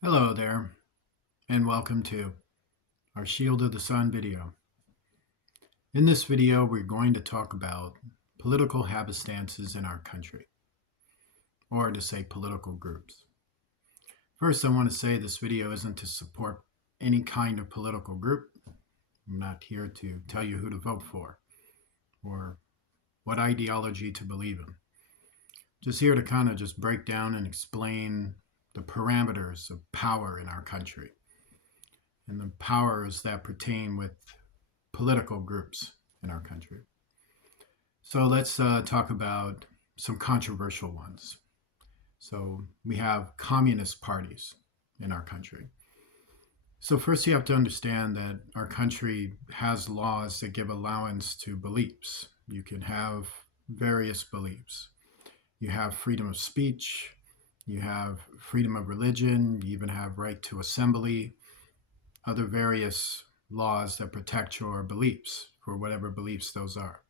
Hello there, and welcome to our Shield of the Sun video. In this video, we're going to talk about political happenstances in our country, or to say political groups. First, I want to say this video isn't to support any kind of political group. I'm not here to tell you who to vote for or what ideology to believe in. Just here to kind of just break down and explain the parameters of power in our country and the powers that pertain with political groups in our country. So let's talk about some controversial ones. So we have communist parties in our country. So first you have to understand that our country has laws that give allowance to beliefs. You can have various beliefs. You have freedom of speech, you have freedom of religion, you even have right to assembly, other various laws that protect your beliefs for whatever beliefs those are.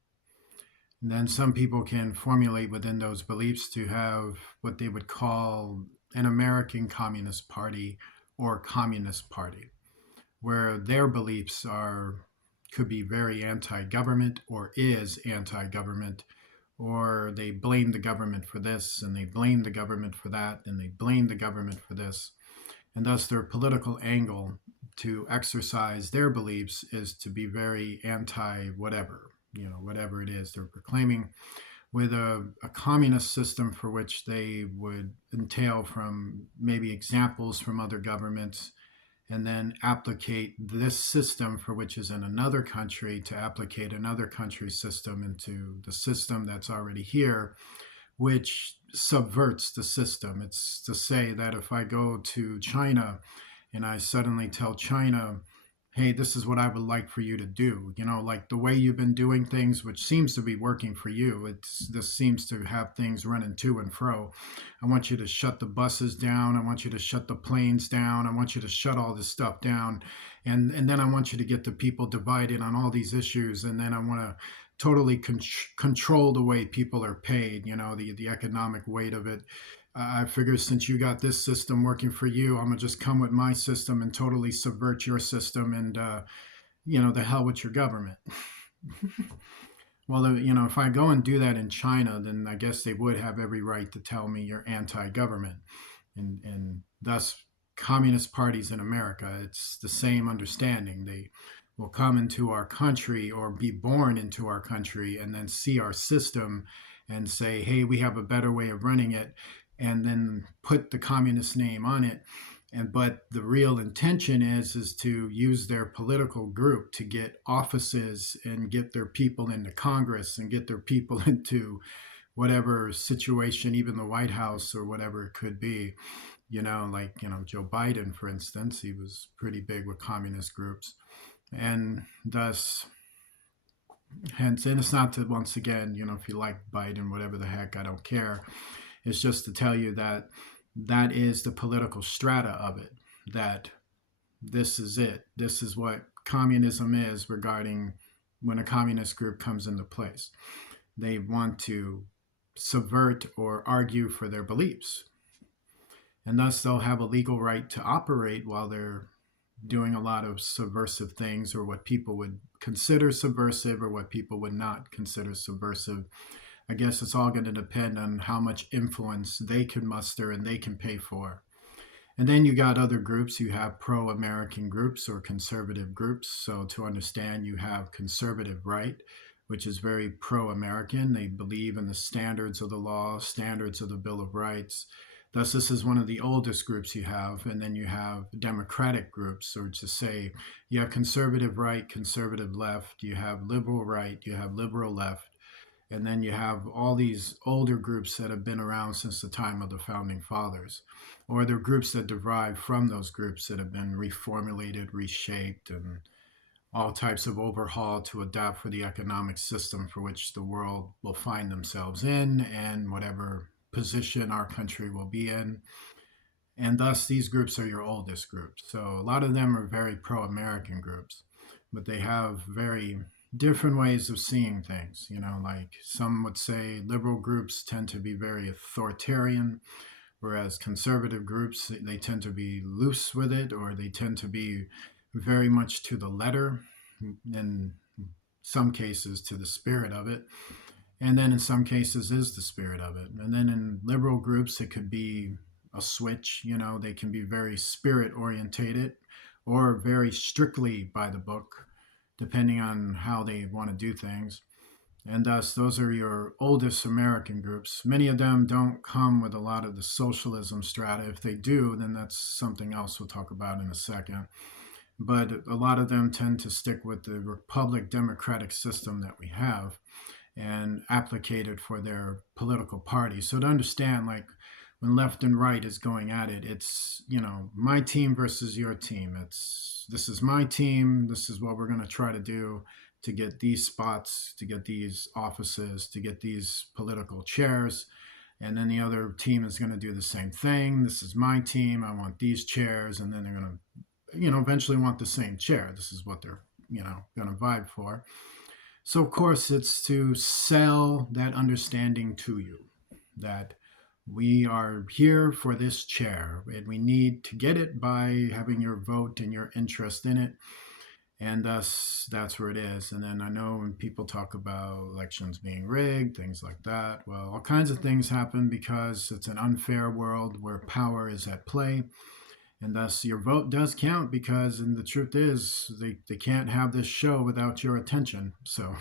And then some people can formulate within those beliefs to have what they would call an American Communist Party or Communist Party, where their beliefs are could be very anti-government or is anti-government, or they blame the government for this and they blame the government for that and they blame the government for this. And thus their political angle to exercise their beliefs is to be very anti whatever, whatever it is they're proclaiming, with a communist system for which they would entail from maybe examples from other governments and then applicate this system for which is in another country to applicate another country's system into the system that's already here, which subverts the system. It's to say that if I go to China and I suddenly tell China, hey, this is what I would like for you to do, like the way you've been doing things, which seems to be working for you. This seems to have things running to and fro. I want you to shut the buses down. I want you to shut the planes down. I want you to shut all this stuff down. And then I want you to get the people divided on all these issues. And then I want to totally control the way people are paid, the economic weight of it. I figure since you got this system working for you, I'm gonna just come with my system and totally subvert your system, and the hell with your government. Well, if I go and do that in China, then I guess they would have every right to tell me you're anti-government, and thus communist parties in America. It's the same understanding. They will come into our country or be born into our country and then see our system and say, hey, we have a better way of running it, and then put the communist name on it. But the real intention is to use their political group to get offices and get their people into Congress and get their people into whatever situation, even the White House or whatever it could be. Joe Biden, for instance, he was pretty big with communist groups. And thus, hence, and it's not to, once again, if you like Biden, whatever the heck, I don't care. It's just to tell you that that is the political strata of it, that this is it. This is what communism is regarding when a communist group comes into place. They want to subvert or argue for their beliefs. And thus they'll have a legal right to operate while they're doing a lot of subversive things, or what people would consider subversive or what people would not consider subversive. I guess it's all going to depend on how much influence they can muster and they can pay for. And then you got other groups. You have pro-American groups or conservative groups. So to understand, you have conservative right, which is very pro-American. They believe in the standards of the law, standards of the Bill of Rights. Thus, this is one of the oldest groups you have. And then you have democratic groups, or to say you have conservative right, conservative left, you have liberal right, you have liberal left. And then you have all these older groups that have been around since the time of the founding fathers, or they're groups that derive from those groups that have been reformulated, reshaped, and all types of overhaul to adapt for the economic system for which the world will find themselves in and whatever position our country will be in. And thus, these groups are your oldest groups. So a lot of them are very pro-American groups, but they have very different ways of seeing things. Like some would say liberal groups tend to be very authoritarian, whereas conservative groups, they tend to be loose with it, or they tend to be very much to the letter, in some cases to the spirit of it, and then in some cases is the spirit of it. And then in liberal groups, it could be a switch. They can be very spirit orientated or very strictly by the book, depending on how they want to do things. And thus, those are your oldest American groups. Many of them don't come with a lot of the socialism strata. If they do, then that's something else we'll talk about in a second. But a lot of them tend to stick with the republic democratic system that we have and applicate it for their political party. So to understand, like, when left and right is going at it, it's, my team versus your team. This is my team. This is what we're going to try to do to get these spots, to get these offices, to get these political chairs. And then the other team is going to do the same thing. This is my team. I want these chairs. And then they're going to, eventually want the same chair. This is what they're, going to vibe for. So, of course, it's to sell that understanding to you that we are here for this chair and we need to get it by having your vote and your interest in it. And thus, that's where it is. And then I know when people talk about elections being rigged, things like that, well, all kinds of things happen because it's an unfair world where power is at play. And thus, your vote does count because, and the truth is, they can't have this show without your attention. So,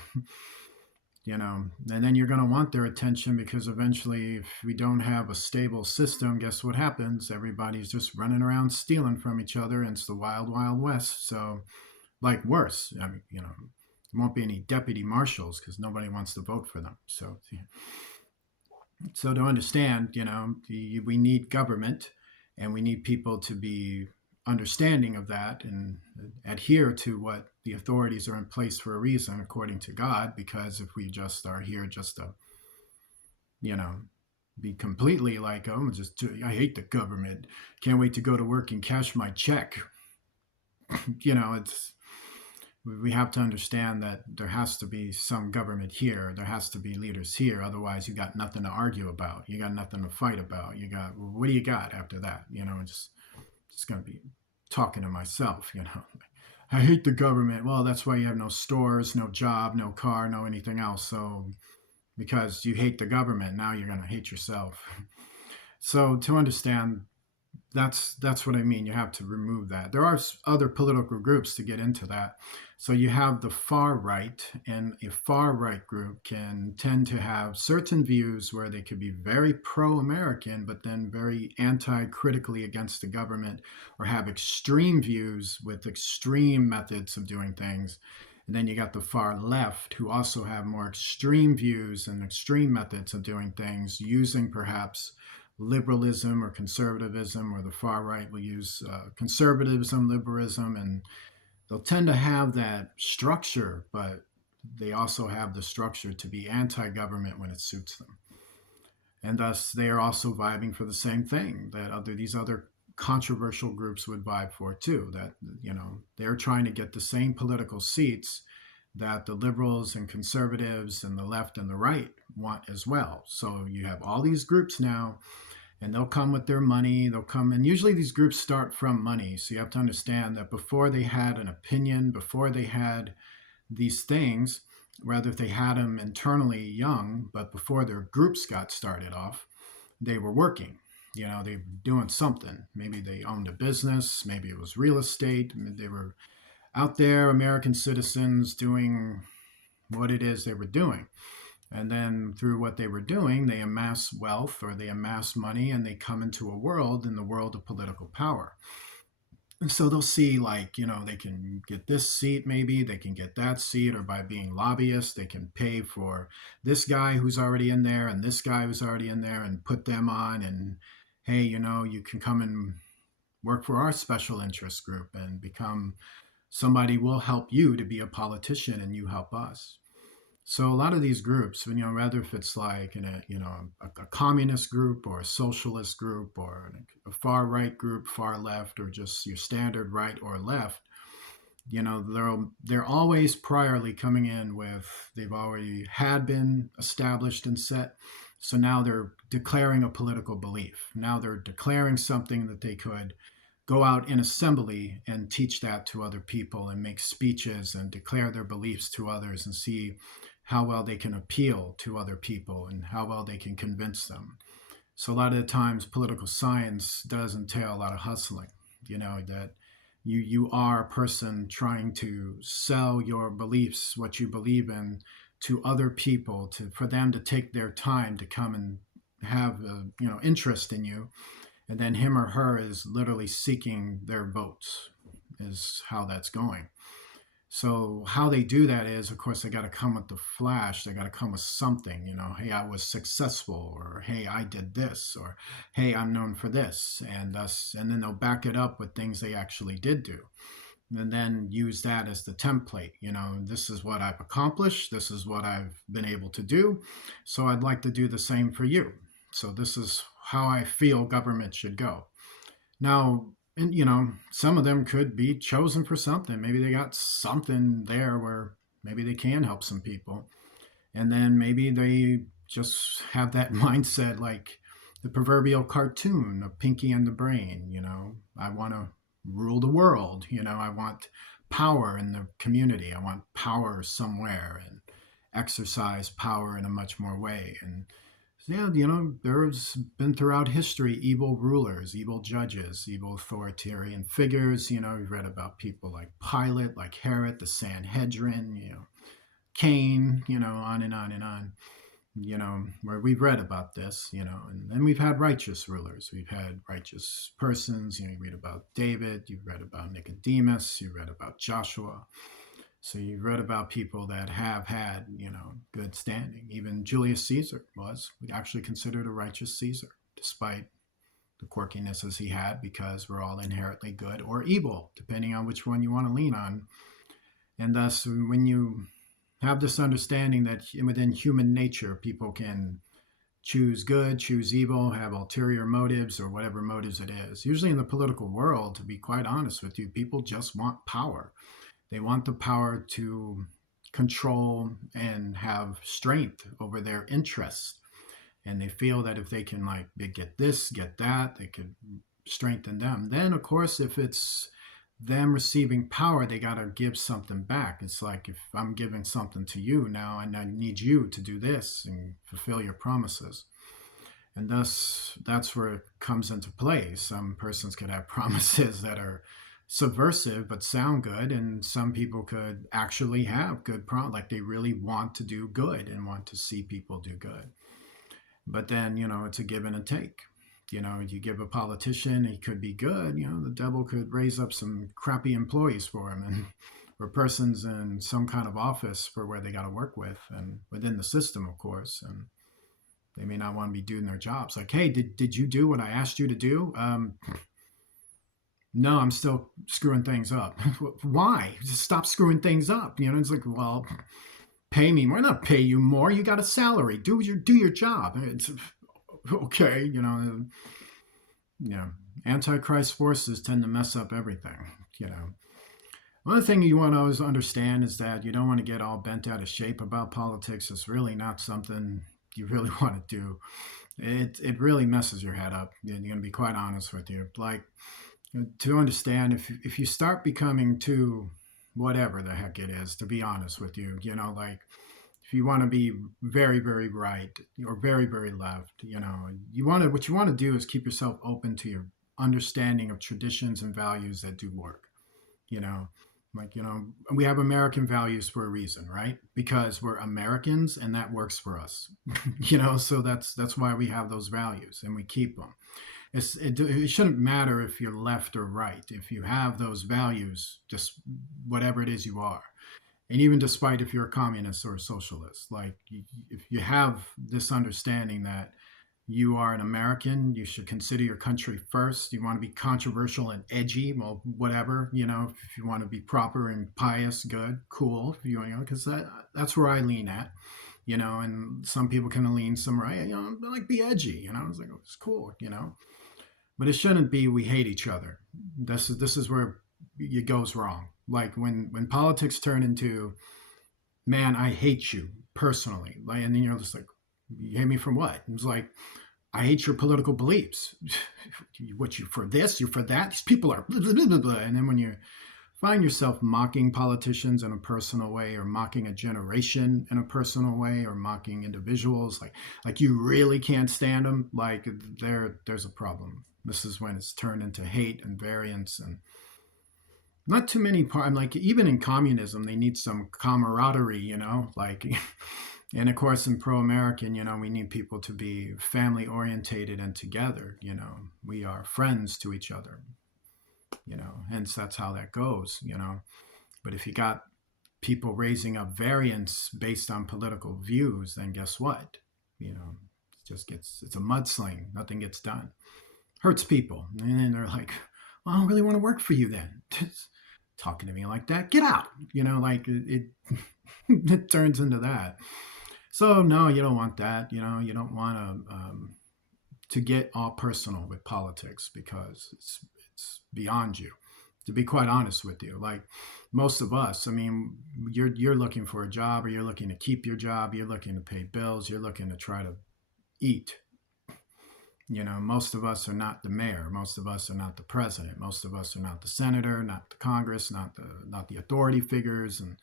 and then you're going to want their attention because eventually, if we don't have a stable system, guess what happens? Everybody's just running around stealing from each other, and it's the wild, wild west. So, like, worse, I mean, there won't be any deputy marshals because nobody wants to vote for them. So to understand, we need government, and we need people to be understanding of that and adhere to what the authorities are in place for a reason, according to God. Because if we just are here just to, be completely like, oh, I hate the government, can't wait to go to work and cash my check. We have to understand that there has to be some government here. There has to be leaders here. Otherwise, you got nothing to argue about. You got nothing to fight about. What do you got after that? It's going to be talking to myself, I hate the government. Well, that's why you have no stores, no job, no car, no anything else. So because you hate the government, now you're going to hate yourself. So to understand, that's what I mean. You have to remove that. There are other political groups to get into that. So you have the far right, and a far right group can tend to have certain views where they could be very pro-American, but then very anti-critically against the government, or have extreme views with extreme methods of doing things. And then you got the far left, who also have more extreme views and extreme methods of doing things, using perhaps liberalism or conservatism, or the far right will use conservatism, liberalism, and they'll tend to have that structure, but they also have the structure to be anti-government when it suits them. And thus, they are also vibing for the same thing that these other controversial groups would vibe for too. That they're trying to get the same political seats that the liberals and conservatives and the left and the right want as well. So you have all these groups now, and they'll come with their money. They'll come, and usually these groups start from money. So you have to understand that before they had an opinion, before they had these things, rather if they had them internally young, but before their groups got started off, they were working. They were doing something. Maybe they owned a business. Maybe it was real estate. They were out there, American citizens, doing what it is they were doing. And then through what they were doing, they amass wealth, or they amass money, and they come into a world, in the world of political power. And so they'll see, like, they can get this seat, maybe they can get that seat, or by being lobbyists, they can pay for this guy who's already in there and this guy who's already in there and put them on. And hey, you can come and work for our special interest group and become somebody. Will help you to be a politician, and you help us. So a lot of these groups, rather if it's like a communist group or a socialist group or a far right group, far left, or just your standard right or left, they're always priorly coming in with, they've already had been established and set, So now they're declaring a political belief. Now they're declaring something that they could go out in assembly and teach that to other people and make speeches and declare their beliefs to others and see how well they can appeal to other people and how well they can convince them. So a lot of the times political science does entail a lot of hustling, that you are a person trying to sell your beliefs, what you believe in, to other people, to for them to take their time to come and have interest in you, and then him or her is literally seeking their votes, is how that's going. So how they do that is, of course, they got to come with the flash. They got to come with something, hey, I was successful, or hey, I did this, or hey, I'm known for this, and thus, and then they'll back it up with things they actually did do, and then use that as the template. This is what I've accomplished. This is what I've been able to do. So I'd like to do the same for you. So this is how I feel government should go. Now, and some of them could be chosen for something. Maybe they got something there where maybe they can help some people. And then maybe they just have that mindset like the proverbial cartoon of Pinky and the Brain. I want to rule the world. I want power in the community. I want power somewhere and exercise power in a much more way. And yeah, there's been throughout history evil rulers, evil judges, evil authoritarian figures. We've read about people like Pilate, like Herod, the Sanhedrin, Cain, on and on and on, where we've read about this, and then we've had righteous rulers. We've had righteous persons. You read about David, you've read about Nicodemus, you read about Joshua. So you've read about people that have had, good standing. Even Julius Caesar was actually considered a righteous Caesar, despite the quirkinesses he had, because we're all inherently good or evil, depending on which one you want to lean on. And thus, when you have this understanding that within human nature, people can choose good, choose evil, have ulterior motives, or whatever motives it is. Usually in the political world, to be quite honest with you, people just want power. They want the power to control and have strength over their interests. And they feel that if they can they get this, get that, they could strengthen them. Then of course, if it's them receiving power, they got to give something back. It's like, if I'm giving something to you now and I need you to do this and fulfill your promises. And thus, that's where it comes into play. Some persons could have promises that are subversive but sound good, and some people could actually have good like they really want to do good and want to see people do good. But then it's a give and a take. You give a politician, he could be good, the devil could raise up some crappy employees for him, and or persons in some kind of office for where they got to work with and within the system, of course, and they may not want to be doing their jobs. Like, hey, did you do what I asked you to do? No, I'm still screwing things up. Why? Just stop screwing things up. It's like, well, pay me more. Not pay you more. You got a salary. Do your job. It's okay. Antichrist forces tend to mess up everything. One thing you want to always understand is that you don't want to get all bent out of shape about politics. It's really not something you really want to do. It really messes your head up. And you're going to be quite honest with you. Like, to understand, if you start becoming too whatever the heck it is, to be honest with you, like if you want to be very, very right or very, very left, what you want to do is keep yourself open to your understanding of traditions and values that do work. We have American values for a reason, right? Because we're Americans and that works for us. So that's why we have those values and we keep them. It shouldn't matter if you're left or right. If you have those values, just whatever it is you are, and even despite if you're a communist or a socialist, if you have this understanding that you are an American, you should consider your country first. You want to be controversial and edgy, well, whatever, if you want to be proper and pious, good, cool, because that's where I lean at. And some people can lean somewhere, be edgy, it's like, oh, it's cool, But it shouldn't be we hate each other. This is where it goes wrong. Like when politics turn into, man, I hate you personally. And then you're just like, You hate me from what? It was like, I hate your political beliefs. What, you for this, you for that? These people are blah, blah, blah, blah, blah. And then when you find yourself mocking politicians in a personal way, or mocking a generation in a personal way, or mocking individuals, like you really can't stand them, like there's a problem. This is when it's turned into hate and variance, and not too many part. Like even in communism, they need some camaraderie, like. And of course, in pro-American, we need people to be family orientated and together. We are friends to each other. Hence that's how that goes. But if you got people raising up variance based on political views, then guess what? It's a mudsling. Nothing gets done. Hurts people, and then they're like, "Well, I don't really want to work for you then." Talking to me like that, get out. Like it it turns into that. So no, you don't want that. You don't want to get all personal with politics, because it's beyond you. To be quite honest with you, like most of us, I mean, you're looking for a job, or you're looking to keep your job, you're looking to pay bills, you're looking to try to eat. Most of us are not the mayor, most of us are not the president, most of us are not the senator, not the Congress, not the authority figures, and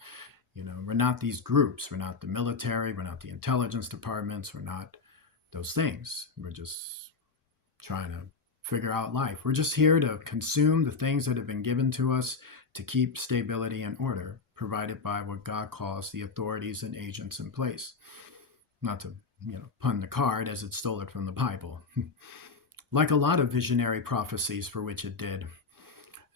we're not these groups. We're not the military. We're not the intelligence departments. We're not those things. We're just trying to figure out life. We're just here to consume the things that have been given to us to keep stability and order, provided by what God calls the authorities and agents in place. Not to, pun the card, as it stole it from the Bible. Like a lot of visionary prophecies for which it did.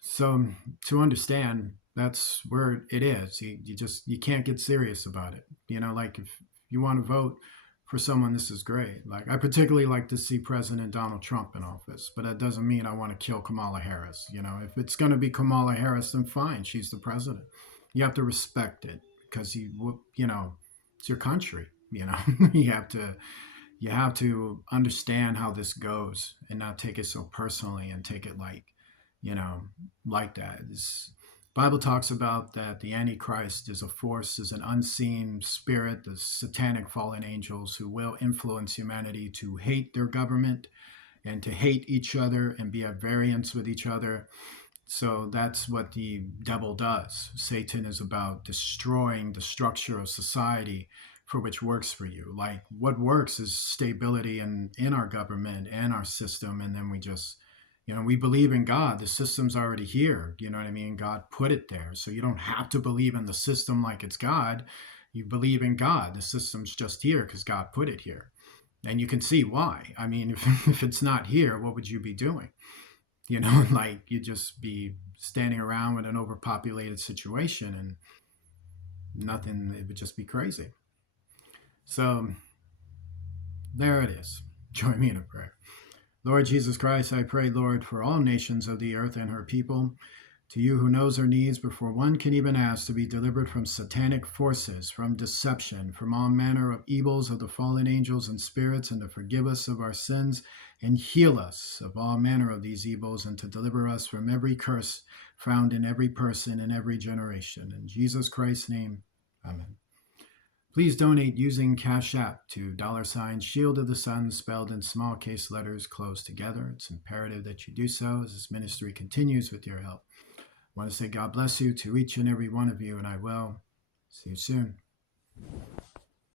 So to understand, that's where it is. You can't get serious about it. Like if you want to vote for someone, this is great. Like I particularly like to see President Donald Trump in office, but that doesn't mean I want to kill Kamala Harris. If it's going to be Kamala Harris, then fine, she's the president. You have to respect it, because it's your country. You have to understand how this goes, and not take it so personally, and take it you know, like that. Bible talks about that the Antichrist is a force, is an unseen spirit, the satanic fallen angels who will influence humanity to hate their government and to hate each other and be at variance with each other. So that's what the devil does. Satan is about destroying the structure of society for which works for you. Like what works is stability in our government and our system, and then we just we believe in God. The system's already here. You know what I mean? God put it there. So you don't have to believe in the system like it's God. You believe in God. The system's just here because God put it here. And you can see why. I mean, if it's not here, what would you be doing? Like you'd just be standing around with an overpopulated situation and nothing. It would just be crazy. So there it is. Join me in a prayer. Lord Jesus Christ, I pray, Lord, for all nations of the earth and her people, to you who knows their needs before one can even ask, to be delivered from satanic forces, from deception, from all manner of evils of the fallen angels and spirits, and to forgive us of our sins and heal us of all manner of these evils, and to deliver us from every curse found in every person in every generation. In Jesus Christ's name, amen. Please donate using Cash App to $ Shield of the Sun, spelled in small case letters closed together. It's imperative that you do so as this ministry continues with your help. I want to say God bless you to each and every one of you, and I will see you soon.